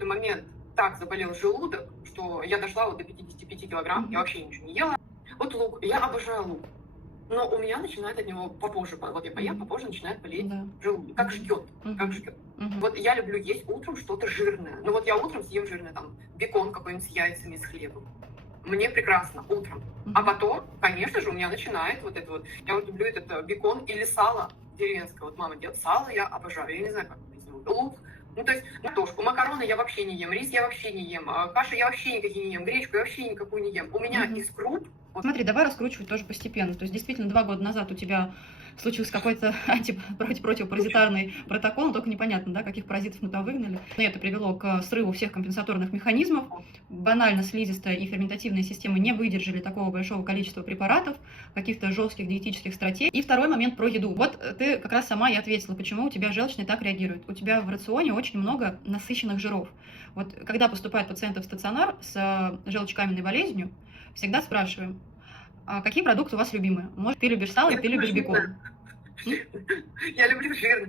какой-то момент так заболел желудок, что я дошла вот до 55 килограмм, я вообще ничего не ела. Вот лук, я обожаю лук. Но у меня начинает от него попозже, вот я поем, попозже начинает болеть желудок, как ждет, как ждет. Вот я люблю есть утром что-то жирное. Ну вот я утром съем жирное, там, бекон какой-нибудь с яйцами, с хлебом. Мне прекрасно утром. А потом, конечно же, у меня начинает вот это вот, я вот люблю этот бекон или сало деревенское. Вот мама делает сало, я обожаю, я не знаю, как это сделать. Лук. Ну, то есть, картошку, макароны я вообще не ем, рис я вообще не ем, каши я вообще никакие не ем, гречку я вообще никакую не ем. У меня из круп... Смотри, давай раскручивать тоже постепенно. То есть, действительно, 2 года назад у тебя случился какой-то противопаразитарный протокол, но только непонятно, да, каких паразитов мы там выгнали. И это привело к срыву всех компенсаторных механизмов. Банально слизистая и ферментативные системы не выдержали такого большого количества препаратов, каких-то жестких диетических стратегий. И второй момент про еду. Вот ты как раз сама и ответила, почему у тебя желчный так реагирует. У тебя в рационе очень много насыщенных жиров. Вот когда поступают пациенты в стационар с желчекаменной болезнью, всегда спрашиваем, а какие продукты у вас любимые? Может, ты любишь сало, ты любишь бекон? Я люблю жирный.